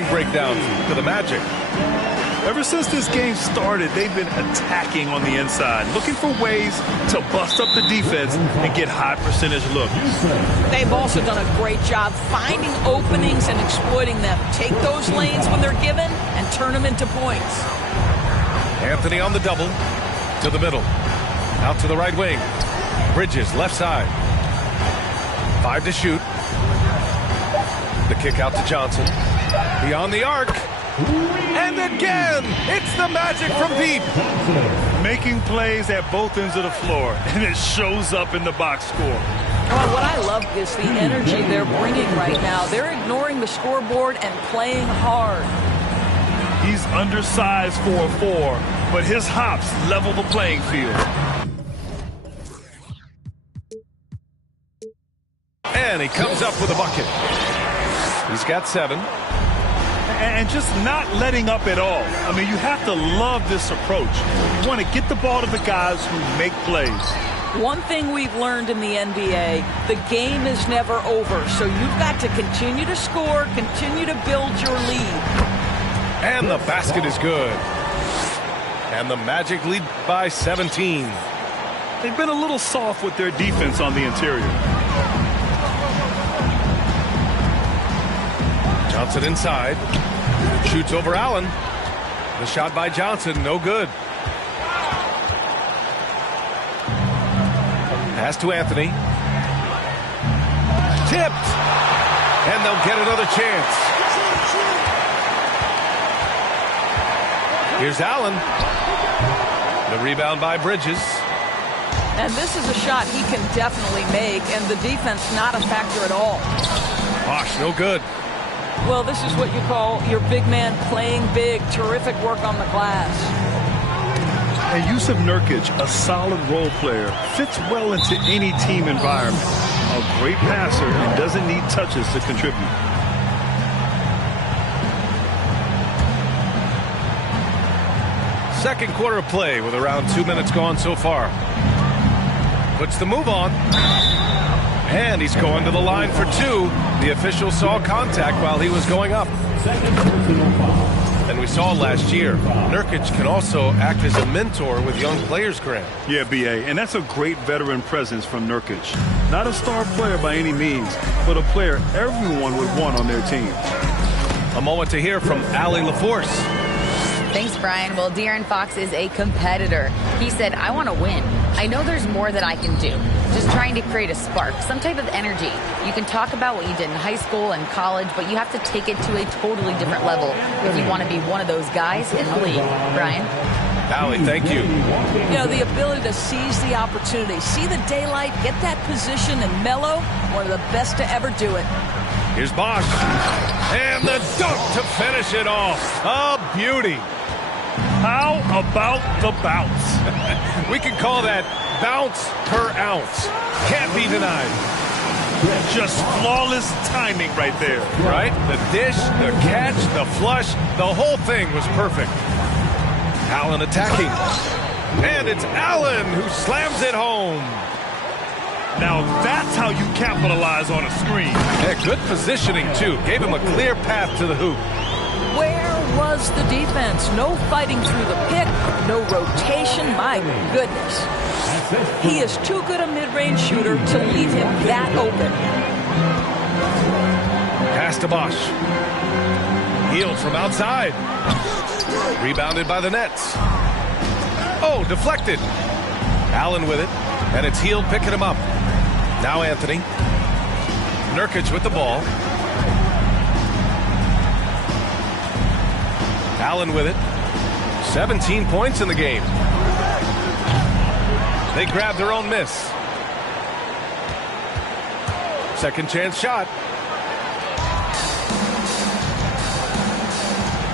scoring breakdown to the Magic. Ever since this game started, they've been attacking on the inside, looking for ways to bust up the defense and get high percentage looks. They've also done a great job finding openings and exploiting them. Take those lanes when they're given and turn them into points. Anthony on the double. To the middle. Out to the right wing. Bridges, left side. 5 to shoot. The kick out to Johnson. Beyond the arc. And again, it's the Magic from deep. Making plays at both ends of the floor, and it shows up in the box score. Well, what I love is the energy they're bringing right now. They're ignoring the scoreboard and playing hard. He's undersized for a 4, but his hops level the playing field. And he comes up with a bucket. He's got 7. And just not letting up at all. I mean, you have to love this approach. You want to get the ball to the guys who make plays. One thing we've learned in the NBA, the game is never over. So you've got to continue to score, continue to build your lead. And the basket is good. And the Magic lead by 17. They've been a little soft with their defense on the interior. Johnson inside. Shoots over Allen. The shot by Johnson, no good. Pass to Anthony. Tipped. And they'll get another chance. Here's Allen. The rebound by Bridges. And this is a shot he can definitely make, and the defense not a factor at all. Bosh, no good. Well, this is what you call your big man playing big. Terrific work on the glass. And Yusuf Nurkic, a solid role player, fits well into any team environment. A great passer and doesn't need touches to contribute. Second quarter of play with around 2 minutes gone so far. Puts the move on. And he's going to the line for 2. The official saw contact while he was going up. And we saw last year, Nurkic can also act as a mentor with young players, Grant. Yeah, B.A., and that's a great veteran presence from Nurkic. Not a star player by any means, but a player everyone would want on their team. A moment to hear from Allie LaForce. Thanks, Brian. Well, De'Aaron Fox is a competitor. He said, I want to win. I know there's more that I can do. Just trying to create a spark, some type of energy. You can talk about what you did in high school and college, but you have to take it to a totally different level if you want to be one of those guys in the league. Brian? Allie, thank you. You know, the ability to seize the opportunity, see the daylight, get that position, and mellow, one of the best to ever do it. Here's Bosh. And the dunk to finish it off. A beauty. How about the bounce? We can call that bounce per ounce. Can't be denied. Just flawless timing right there. Right? The dish, the catch, the flush, the whole thing was perfect. Allen attacking. And it's Allen who slams it home. Now that's how you capitalize on a screen. Yeah, good positioning, too. Gave him a clear path to the hoop. Where was the defense? No fighting through the pick, no rotation. My goodness. He is too good a mid-range shooter to leave him that open. Pass to Bosh. Healed from outside. Rebounded by the Nets. Oh, deflected. Allen with it, and it's Healed picking him up. Now Anthony. Nurkic with the ball. Allen with it. 17 points in the game. They grab their own miss. Second chance shot.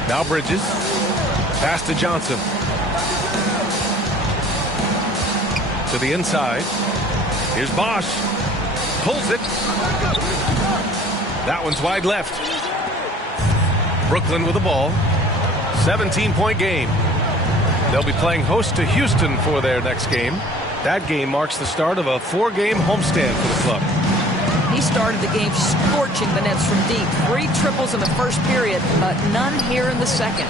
Now Bridges. Pass to Johnson. To the inside. Here's Bosh. Pulls it. That one's wide left. Brooklyn with the ball. 17-point game. They'll be playing host to Houston for their next game. That game marks the start of a 4-game homestand for the club. He started the game scorching the nets from deep. 3 triples in the first period, but none here in the second.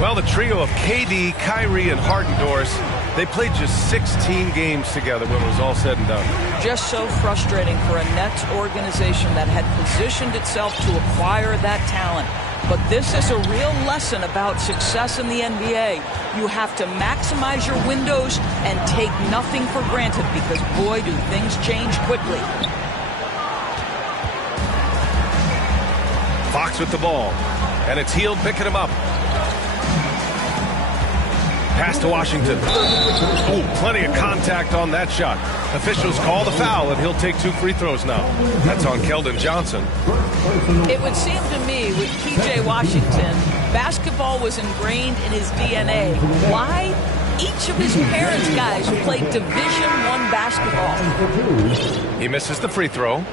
Well, the trio of KD, Kyrie, and Harden, Doris, they played just 16 games together when it was all said and done. Just so frustrating for a Nets organization that had positioned itself to acquire that talent. But this is a real lesson about success in the NBA. You have to maximize your windows and take nothing for granted because, boy, do things change quickly. Fox with the ball, and it's Hield picking him up. Pass to Washington. Ooh, plenty of contact on that shot. Officials call the foul, and he'll take 2 free throws now. That's on Keldon Johnson. It would seem to me with P.J. Washington, basketball was ingrained in his DNA. Why? Each of his parents' guys played Division I basketball. He misses the free throw.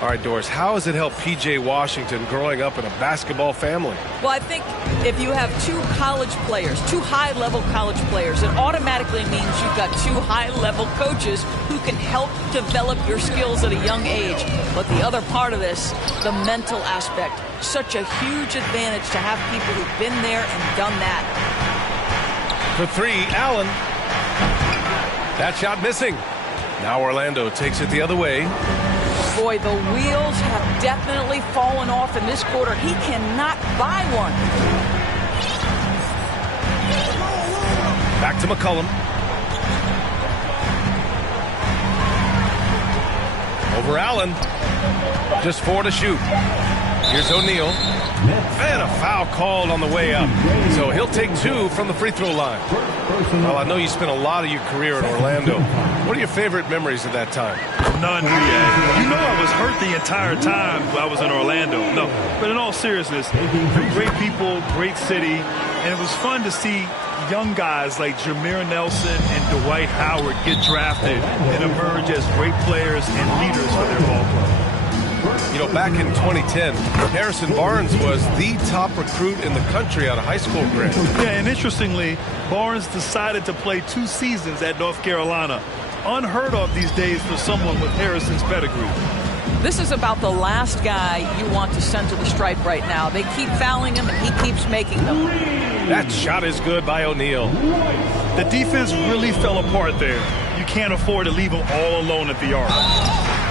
All right, Doris, how has it helped P.J. Washington growing up in a basketball family? Well, I think if you have 2 college players, 2 high-level college players, it automatically means you've got 2 high-level coaches who can help develop your skills at a young age. But the other part of this, the mental aspect, such a huge advantage to have people who've been there and done that. For 3, Allen. That shot missing. Now Orlando takes it the other way. Boy, the wheels have definitely fallen off in this quarter. He cannot buy one. Back to McCollum. Over Allen. Just 4 to shoot. Here's O'Neal. And a foul called on the way up. So he'll take 2 from the free throw line. Well, I know you spent a lot of your career in Orlando. What are your favorite memories of that time? None, BA. You know I was hurt the entire time I was in Orlando. No, but in all seriousness, great people, great city, and it was fun to see young guys like Jameer Nelson and Dwight Howard get drafted and emerge as great players and leaders for their ball club. You know, back in 2010, Harrison Barnes was the top recruit in the country out of high school grad. Yeah, and interestingly, Barnes decided to play 2 seasons at North Carolina. Unheard of these days for someone with Harrison's pedigree. This is about the last guy you want to send to the stripe right now. They keep fouling him, and he keeps making them. That shot is good by O'Neal. The defense really fell apart there. You can't afford to leave him all alone at the arc.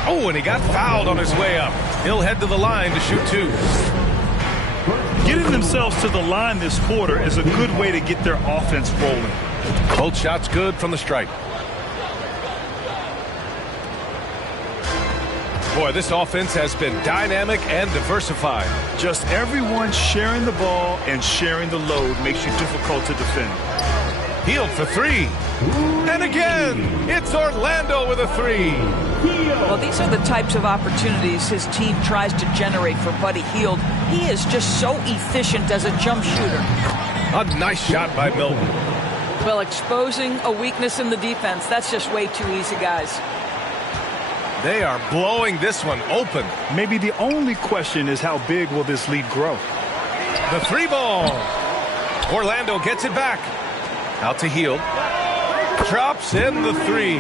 Oh, and he got fouled on his way up. He'll head to the line to shoot 2. Getting themselves to the line this quarter is a good way to get their offense rolling. Both shots good from the stripe. Boy, this offense has been dynamic and diversified. Just everyone sharing the ball and sharing the load makes you difficult to defend. Hield for 3. And again, it's Orlando with a 3. Well, these are the types of opportunities his team tries to generate for Buddy Hield. He is just so efficient as a jump shooter. A nice shot by Milton. Well, exposing a weakness in the defense, that's just way too easy, guys. They are blowing this one open. Maybe the only question is how big will this lead grow? The 3 ball. Orlando gets it back. Out to Hield. Drops in the 3.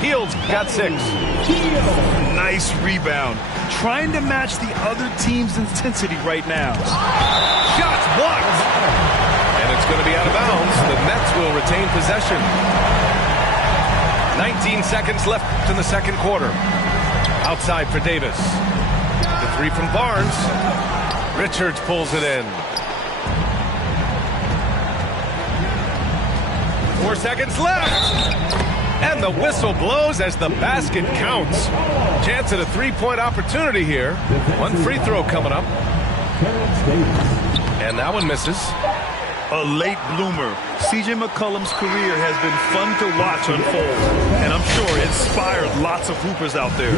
Hield's got 6. Nice rebound. Trying to match the other team's intensity right now. Shots blocked. And it's going to be out of bounds. The Nets will retain possession. 19 seconds left in the second quarter. Outside for Davis. The 3 from Barnes. Richards pulls it in. 4 seconds left. And the whistle blows as the basket counts. Chance at a 3-point opportunity here. 1 free throw coming up. And that one misses. A late bloomer. C.J. McCollum's career has been fun to watch unfold. And I'm sure it inspired lots of hoopers out there.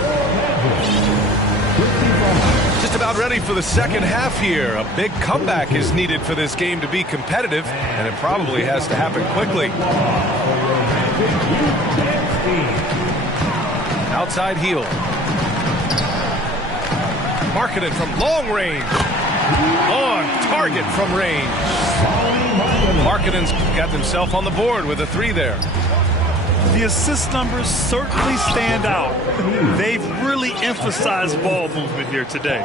Just about ready for the second half here. A big comeback is needed for this game to be competitive, and it probably has to happen quickly. Outside Hield. Marketed from long range. On target from range. Markkanen's got himself on the board with a 3 there. The assist numbers certainly stand out. They've really emphasized ball movement here today.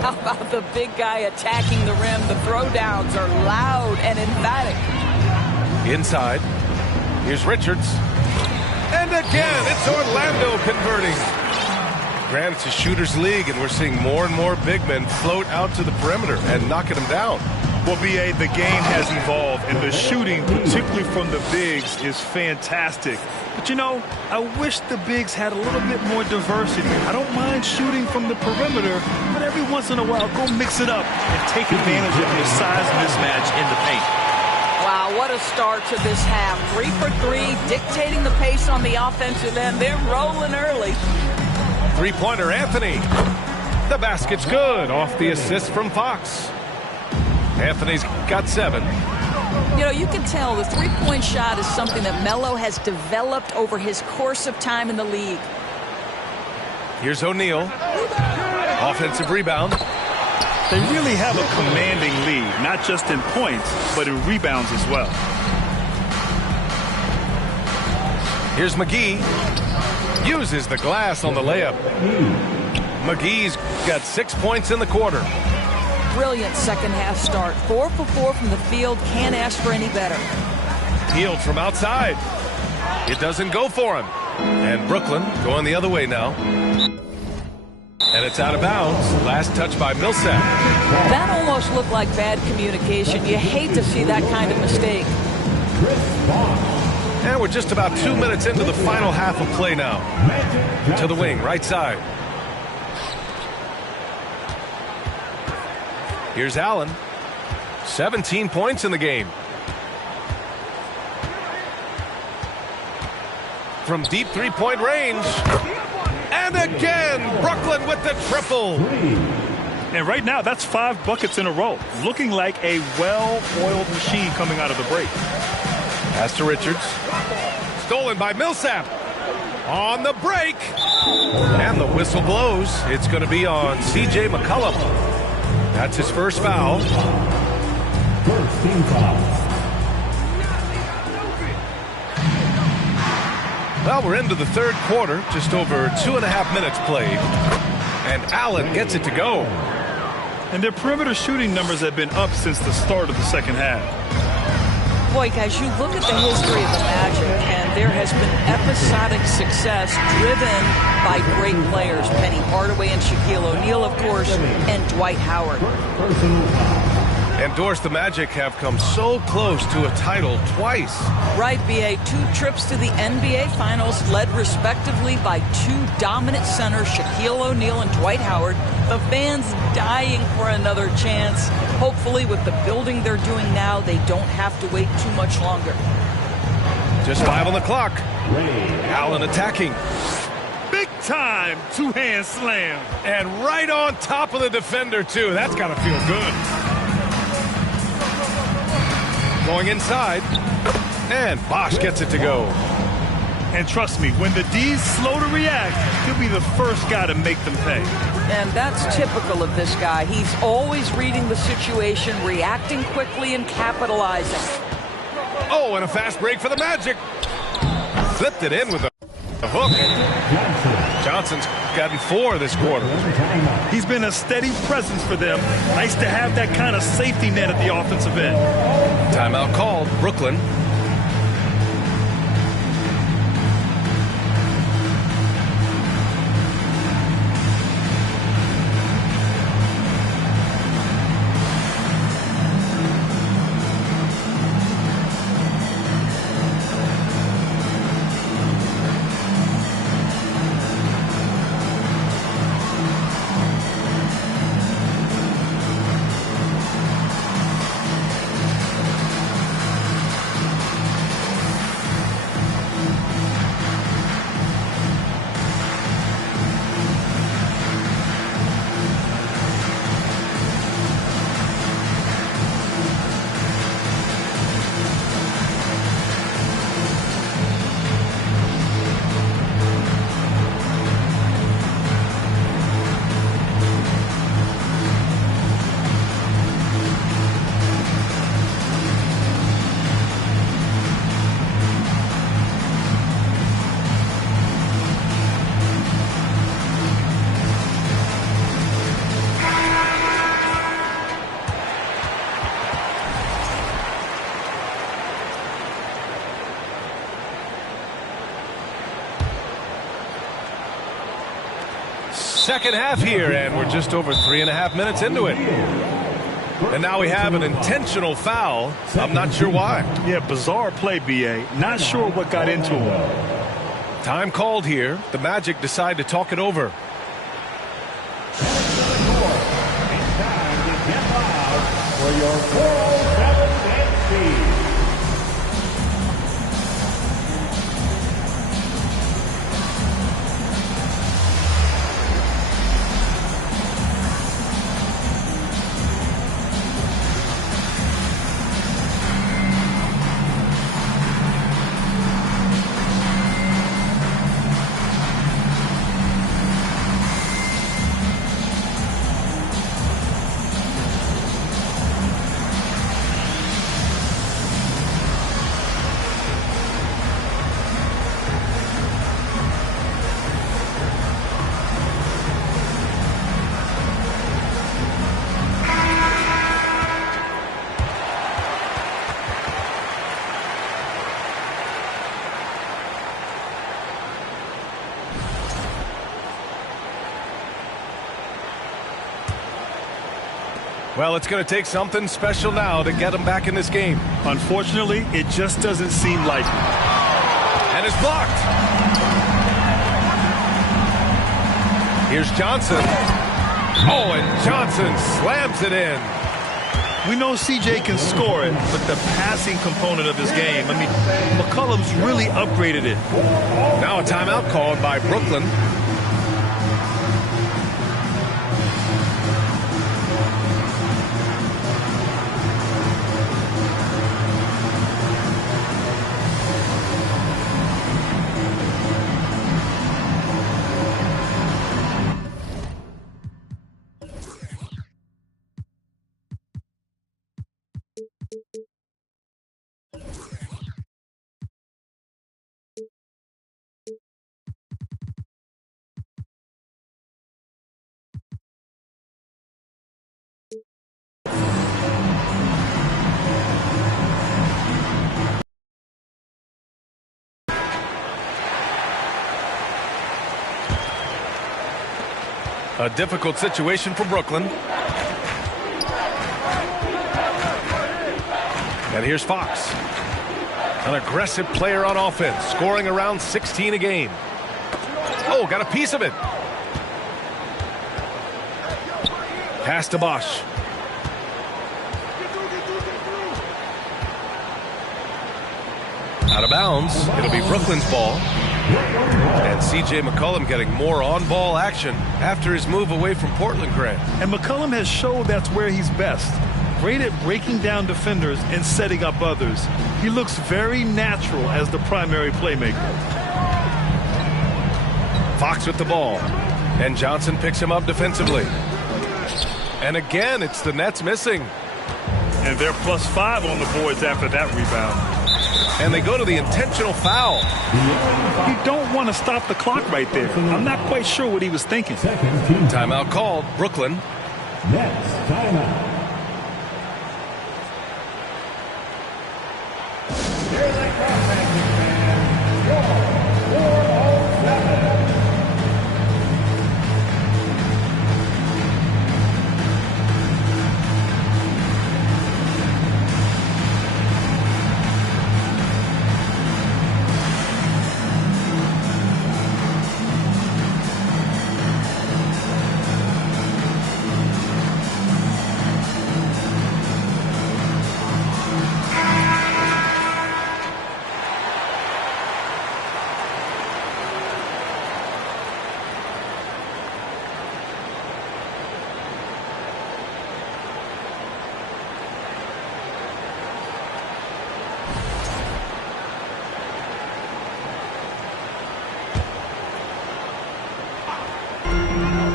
How about the big guy attacking the rim? The throwdowns are loud and emphatic. Inside. Here's Richards. And again, it's Orlando converting. Granted, it's a shooter's league, and we're seeing more and more big men float out to the perimeter and knocking them down. Well, B.A., the game has evolved, and the shooting, particularly from the bigs, is fantastic. But, you know, I wish the bigs had a little bit more diversity. I don't mind shooting from the perimeter, but every once in a while, go mix it up and take advantage of your size mismatch in the paint. Wow, what a start to this half. 3 for 3, dictating the pace on the offensive end. They're rolling early. Three-pointer, Anthony. The basket's good off the assist from Fox. Anthony's got 7. You know, you can tell the three-point shot is something that Melo has developed over his course of time in the league. Here's O'Neal. Offensive rebound. They really have a commanding lead, not just in points, but in rebounds as well. Here's McGee. Uses the glass on the layup. McGee's got 6 points in the quarter. Brilliant second half start. 4 for 4 from the field. Can't ask for any better. Healed from outside. It doesn't go for him. And Brooklyn going the other way now. And it's out of bounds. Last touch by Millsap. That almost looked like bad communication. You hate to see that kind of mistake. And we're just about 2 minutes into the final half of play now. To the wing, right side. Here's Allen. 17 points in the game. From deep three-point range. And again, Brooklyn with the triple. And right now, that's 5 buckets in a row. Looking like a well-oiled machine coming out of the break. Pass to Richards. Stolen by Millsap. On the break. And the whistle blows. It's going to be on C.J. McCollum. That's his first foul. First team foul. Well, we're into the third quarter. Just over 2.5 minutes played. And Allen gets it to go. And their perimeter shooting numbers have been up since the start of the second half. Boy, guys, you look at the history of the Magic, and there has been episodic success driven by great players. Penny Hardaway and Shaquille O'Neal, of course, and Dwight Howard. And Doris, the Magic have come so close to a title twice. Right, B.A. 2 trips to the NBA Finals, led respectively by 2 dominant centers, Shaquille O'Neal and Dwight Howard. The fans dying for another chance. Hopefully, with the building they're doing now, they don't have to wait too much longer. Just 5 on the clock. Allen attacking. Big time two-hand slam. And right on top of the defender, too. That's got to feel good. Going inside, and Bosch gets it to go. And trust me, when the D's slow to react, he'll be the first guy to make them pay. And that's typical of this guy. He's always reading the situation, reacting quickly, and capitalizing. Oh, and a fast break for the Magic. Flipped it in with a hook. Johnson's gotten 4 this quarter. He's been a steady presence for them. Nice to have that kind of safety net at the offensive end. Timeout called. Brooklyn. second half here, and we're just over 3.5 minutes into it. And now we have an intentional foul. I'm not sure why. Yeah, bizarre play, B.A. Not sure what got into him. Time called here. The Magic decide to talk it over. It's time to get loud for your 407 speed. Well, it's going to take something special now to get them back in this game. Unfortunately, it just doesn't seem like it. And it's blocked. Here's Johnson. Oh, and Johnson slams it in. We know CJ can score it, but the passing component of his game, I mean, McCollum's really upgraded it. Now a timeout called by Brooklyn. A difficult situation for Brooklyn. And here's Fox. An aggressive player on offense, scoring around 16 a game. Oh, got a piece of it. Pass to Bosch. Out of bounds. It'll be Brooklyn's ball. And C.J. McCollum getting more on-ball action after his move away from Portland, Grant. And McCollum has showed that's where he's best. Great at breaking down defenders and setting up others. He looks very natural as the primary playmaker. Fox with the ball. And Johnson picks him up defensively. And again, it's the Nets missing. And they're +5 on the boards after that rebound. And they go to the intentional foul. You don't want to stop the clock right there. I'm not quite sure what he was thinking. Timeout called. Brooklyn. Nets timeout. Here they come, Magic fans. Your 407.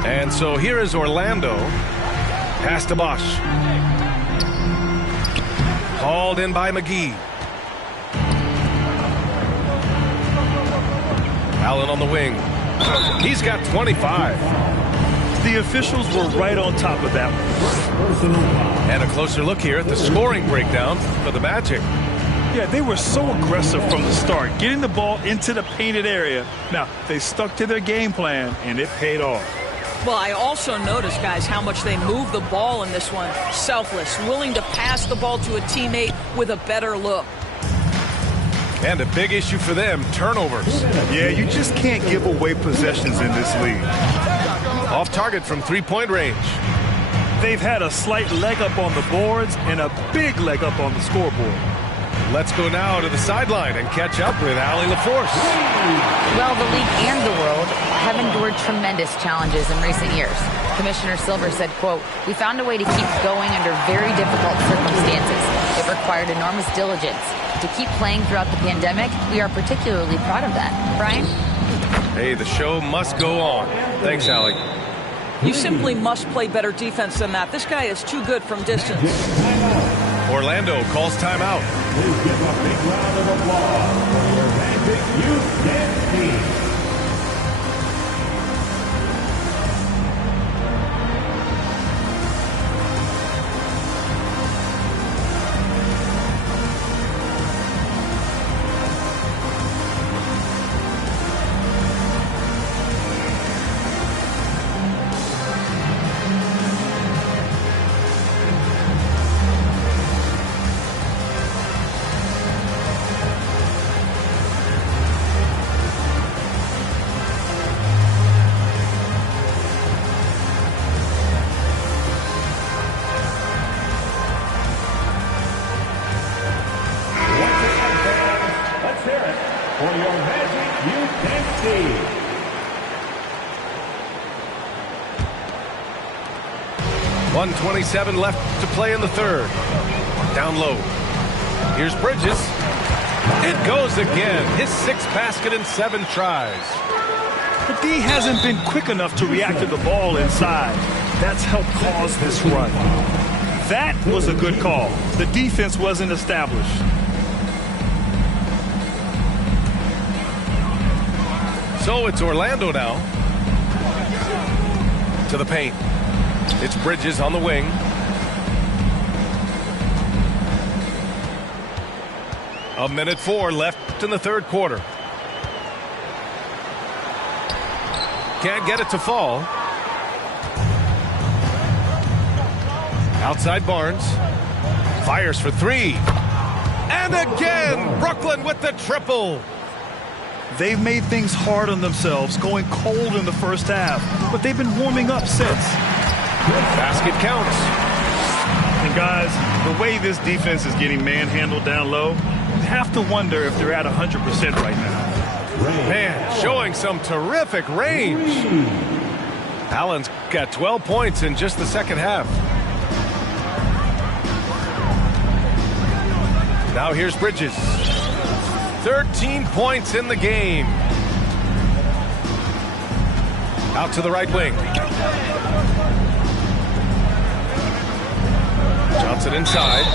And so here is Orlando. Pass to Bosch. Called in by McGee. Allen on the wing. He's got 25. The officials were right on top of that one. And a closer look here at the scoring breakdown for the Magic. Yeah, they were so aggressive from the start, getting the ball into the painted area. Now, they stuck to their game plan, and it paid off. Well, I also noticed, guys, how much they move the ball in this one. Selfless, willing to pass the ball to a teammate with a better look. And a big issue for them, turnovers. Yeah, you just can't give away possessions in this league. Off target from three-point range. They've had a slight leg up on the boards and a big leg up on the scoreboard. Let's go now to the sideline and catch up with Allie LaForce. Well, the league and the world have endured tremendous challenges in recent years. Commissioner Silver said, quote, "We found a way to keep going under very difficult circumstances. It required enormous diligence. To keep playing throughout the pandemic, we are particularly proud of that." Brian? Hey, the show must go on. Thanks, Allie. You simply must play better defense than that. This guy is too good from distance. Orlando calls timeout. Please give a big round of applause for your Magic Youth Dance Team. For your Magic Youth Dance Team. 1:27 left to play in the third. Down low. Here's Bridges. It goes again. His sixth basket in 7 tries. The D hasn't been quick enough to react to the ball inside. That's helped cause this run. That was a good call. The defense wasn't established. So it's Orlando now. To the paint. It's Bridges on the wing. A minute 4 left in the third quarter. Can't get it to fall. Outside Barnes. Fires for 3. And again, Brooklyn with the triple. They've made things hard on themselves, going cold in the first half, but they've been warming up since. Basket counts. And guys, the way this defense is getting manhandled down low, you have to wonder if they're at 100% right now. Man, showing some terrific range. Allen's got 12 points in just the second half. Now here's Bridges. 13 points in the game. Out to the right wing. Johnson inside.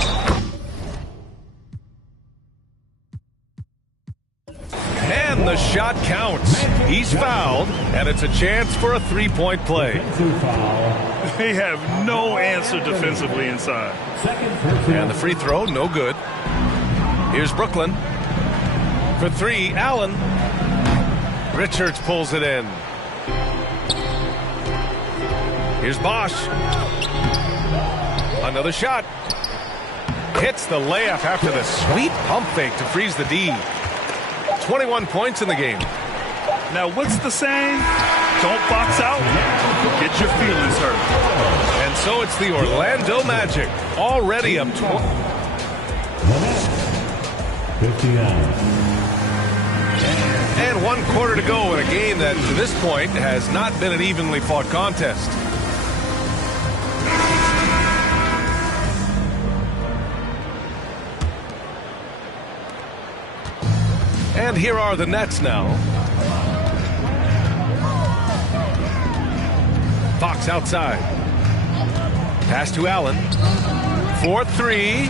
And the shot counts. He's fouled, and it's a chance for a three-point play. They have no answer defensively inside. And the free throw, no good. Here's Brooklyn. For 3, Allen. Richards pulls it in. Here's Bosch. Another shot. Hits the layup after the sweet pump fake to freeze the D. 21 points in the game. Now, what's the saying? Don't box out, get your feelings hurt. And so it's the Orlando Magic, already up 20. 59. And 1 quarter to go in a game that, to this point, has not been an evenly fought contest. And here are the Nets now. Fox outside. Pass to Allen. 4-3.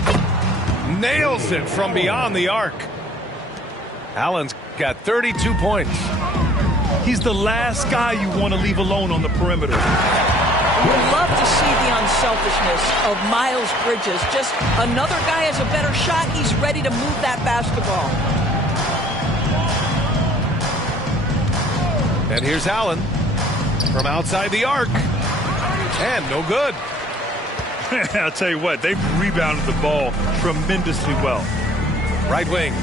Nails it from beyond the arc. Allen's got 32 points. He's the last guy you want to leave alone on the perimeter. We'd love to see the unselfishness of Miles Bridges. Just another guy has a better shot. He's ready to move that basketball. And here's Allen. from outside the arc. And no good. I'll tell you what, they've rebounded the ball tremendously well. Right wing.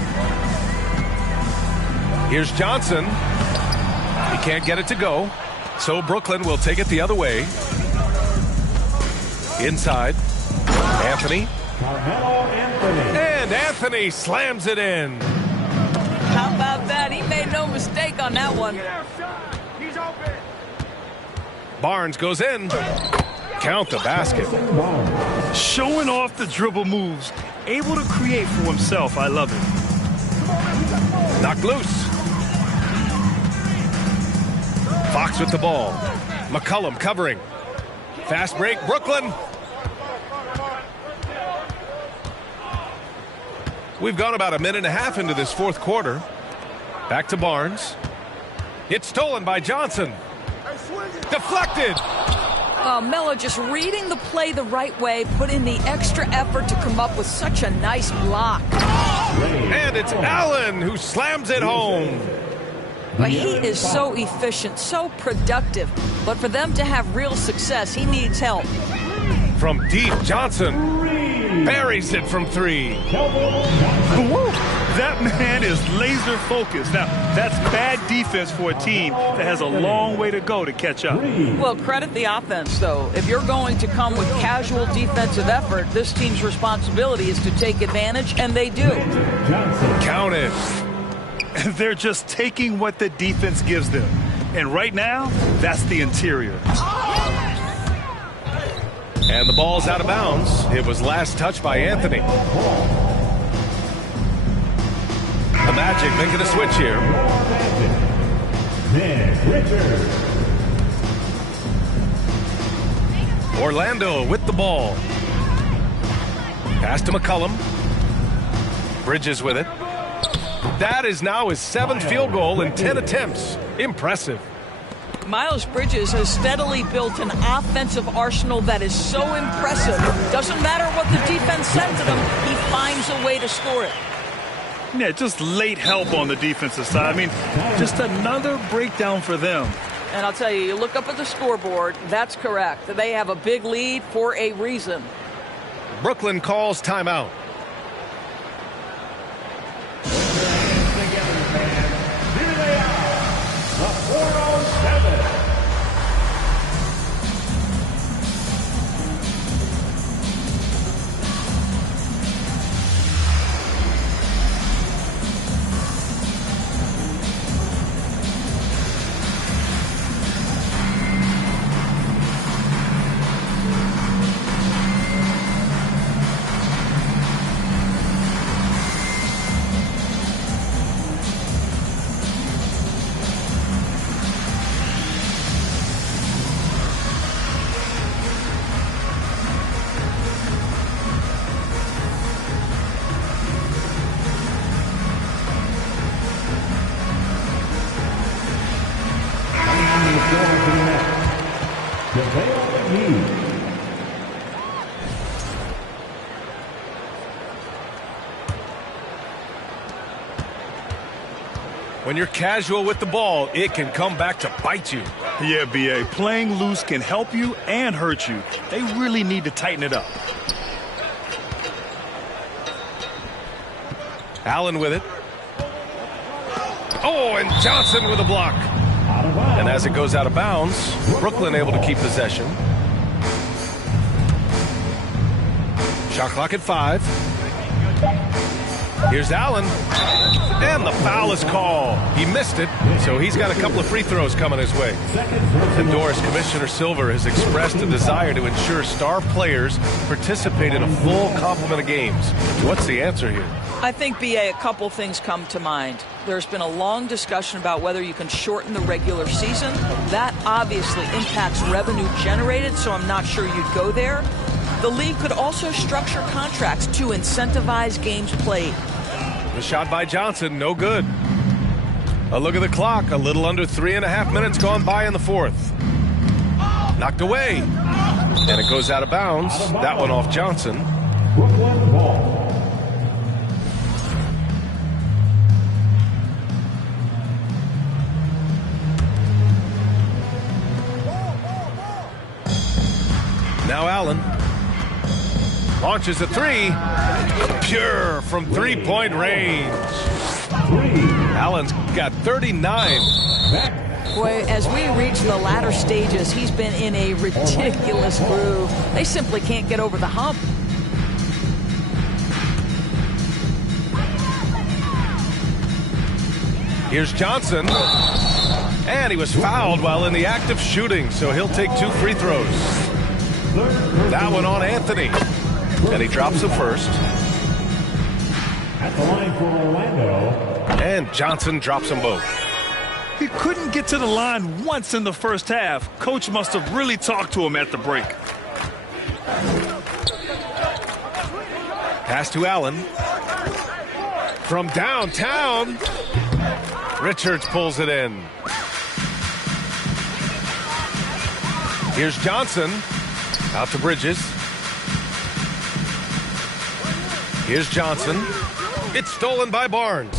Here's Johnson. He can't get it to go. So Brooklyn will take it the other way. Inside. Anthony. And Anthony slams it in. How about that? He made no mistake on that one. Barnes goes in. Count the basket. Showing off the dribble moves. Able to create for himself. I love it. Knocked loose. Fox with the ball. McCollum covering. Fast break, Brooklyn. We've gone about a minute and a half into this fourth quarter. Back to Barnes. It's stolen by Johnson. Deflected. Melo just reading the play the right way, put in the extra effort to come up with such a nice block. And it's Allen who slams it home. But he is so efficient, so productive. But for them to have real success, he needs help. From deep, Johnson buries it from three. Woo! That man is laser focused. Now, that's bad defense for a team that has a long way to go to catch up. Well, credit the offense, though. If you're going to come with casual defensive effort, this team's responsibility is to take advantage, and they do. Count it. They're just taking what the defense gives them. And right now, that's the interior. And the ball's out of bounds. It was last touched by Anthony. The Magic making a switch here. Orlando with the ball. Pass to McCollum. Bridges with it. That is now his 7th field goal in 10 attempts. Impressive. Miles Bridges has steadily built an offensive arsenal that is so impressive. Doesn't matter what the defense sends at him, he finds a way to score it. Yeah, just late help on the defensive side. I mean, just another breakdown for them. And I'll tell you, you look up at the scoreboard, that's correct. They have a big lead for a reason. Brooklyn calls timeout. When you're casual with the ball, it can come back to bite you. Yeah, B.A., playing loose can help you and hurt you. They really need to tighten it up. Allen with it. Oh, and Johnson with a block. And as it goes out of bounds, Brooklyn able to keep possession. Shot clock at 5. Here's Allen. And the foul is called. He missed it, so he's got a couple of free throws coming his way. And Doris, Commissioner Silver has expressed a desire to ensure star players participate in a full complement of games. What's the answer here? I think, B.A., a couple things come to mind. There's been a long discussion about whether you can shorten the regular season. That obviously impacts revenue generated, so I'm not sure you'd go there. The league could also structure contracts to incentivize games played. The shot by Johnson, no good. A look at the clock, a little under 3.5 minutes gone by in the fourth. Knocked away. And it goes out of bounds. That one off Johnson. Brooklyn ball. Now Allen launches a three. Pure from three-point range. Allen's got 39. Boy, as we reach the latter stages, he's been in a ridiculous groove. They simply can't get over the hump. Here's Johnson. And he was fouled while in the act of shooting, so he'll take 2 free throws. That one on Anthony. And he drops the first. At the line for Orlando. And Johnson drops them both. He couldn't get to the line once in the first half. Coach must have really talked to him at the break. Pass to Allen. From downtown. Richards pulls it in. Here's Johnson. Out to Bridges. Here's Johnson. It's stolen by Barnes.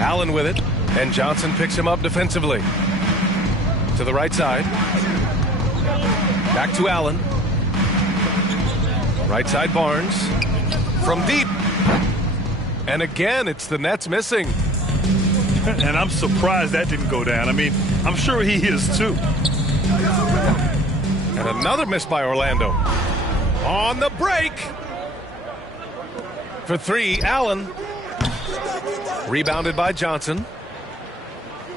Allen with it, and Johnson picks him up defensively. To the right side. Back to Allen. Right side Barnes. From deep. And again, it's the Nets missing. And I'm surprised that didn't go down. I mean, I'm sure he is too. And another miss by Orlando. On the break. For 3, Allen. Rebounded by Johnson.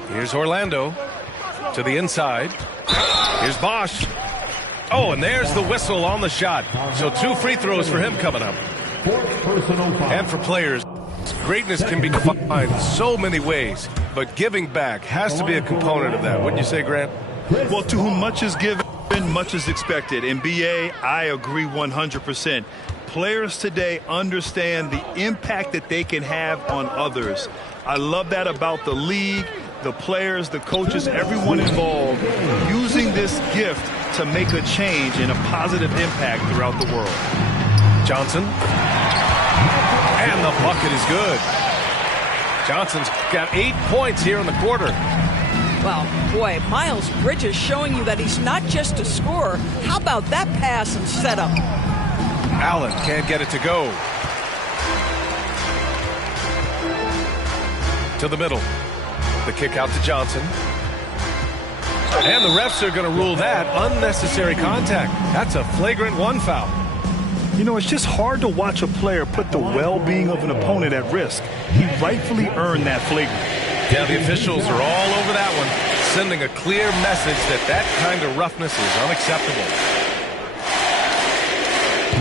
Here's Orlando to the inside. Here's Bosch. Oh, and there's the whistle on the shot. So 2 free throws for him coming up. And for players, greatness can be defined so many ways, but giving back has to be a component of that. Wouldn't you say, Grant? Well, to whom much is given, much is expected. In BA, I agree 100%. Players today understand the impact that they can have on others. I love that about the league, the players, the coaches, everyone involved, using this gift to make a change and a positive impact throughout the world. Johnson. And the bucket is good. Johnson's got 8 points here in the quarter. Well, boy, Miles Bridges showing you that he's not just a scorer. How about that pass and setup? Allen can't get it to go. To the middle. The kick out to Johnson. And the refs are going to rule that unnecessary contact. That's a flagrant 1 foul. You know, it's just hard to watch a player put the well-being of an opponent at risk. He rightfully earned that flagrant. Yeah, the officials are all over that one, sending a clear message that that kind of roughness is unacceptable.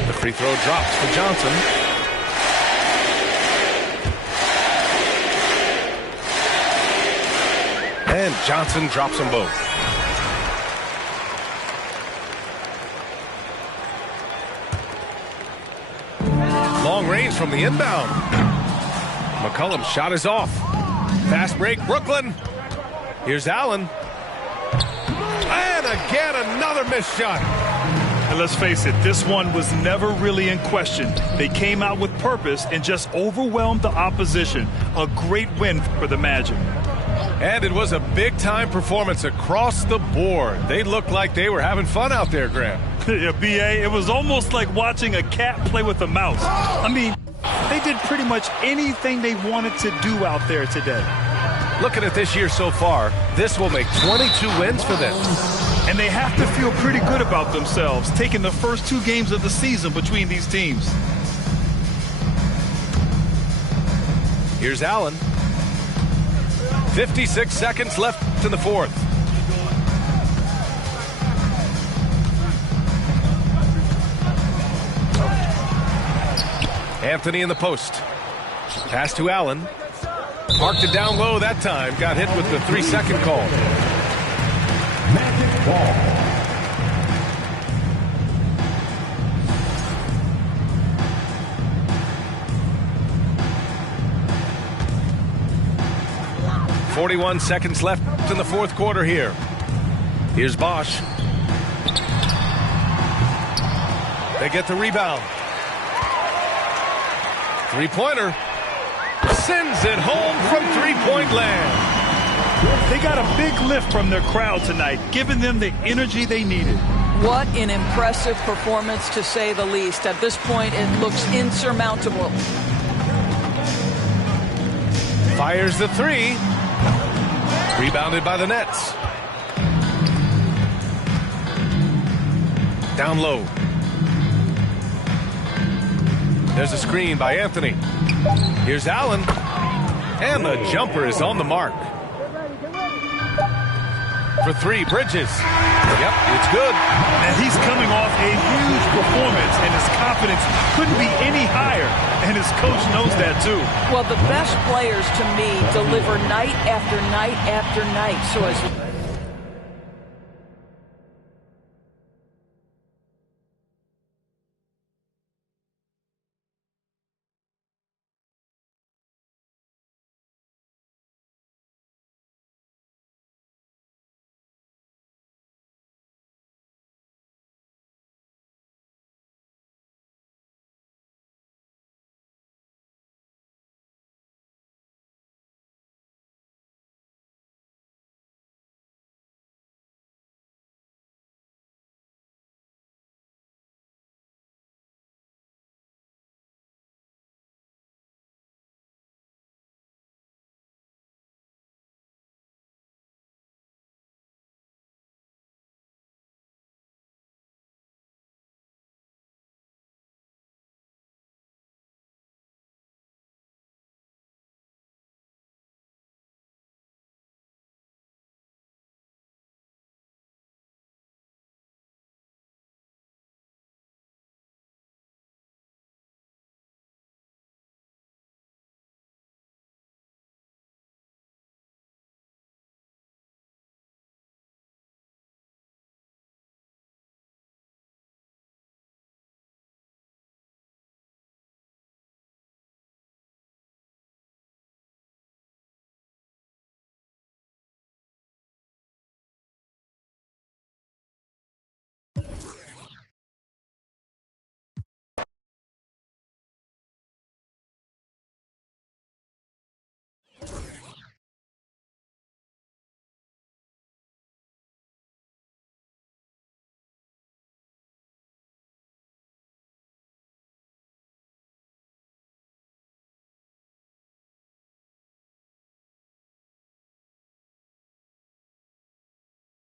The free throw drops to Johnson. And Johnson drops them both. Long range from the inbound. McCollum's shot is off. Fast break, Brooklyn. Here's Allen. And again, another missed shot. And let's face it, this one was never really in question. They came out with purpose and just overwhelmed the opposition. A great win for the Magic. And it was a big-time performance across the board. They looked like they were having fun out there, Grant. Yeah, B.A., it was almost like watching a cat play with a mouse. I mean, they did pretty much anything they wanted to do out there today. Looking at this year so far, this will make 22 wins for them. And they have to feel pretty good about themselves, taking the first 2 games of the season between these teams. Here's Allen. 56 seconds left in the fourth. Anthony in the post. Pass to Allen. Marked it down low that time. Got hit with the 3-second call. Magic ball. .41 seconds left in the fourth quarter here. Here's Bosch. They get the rebound. Three-pointer. Sends it home from three-point land. They got a big lift from their crowd tonight, giving them the energy they needed. What an impressive performance, to say the least. At this point, it looks insurmountable. Fires the three. Rebounded by the Nets. Down low. There's a screen by Anthony. Here's Allen. And the jumper is on the mark. For three, Bridges. Yep, it's good. And he's coming off a huge performance, and his confidence couldn't be any higher. And his coach knows that, too. Well, the best players, to me, deliver night after night after night. So as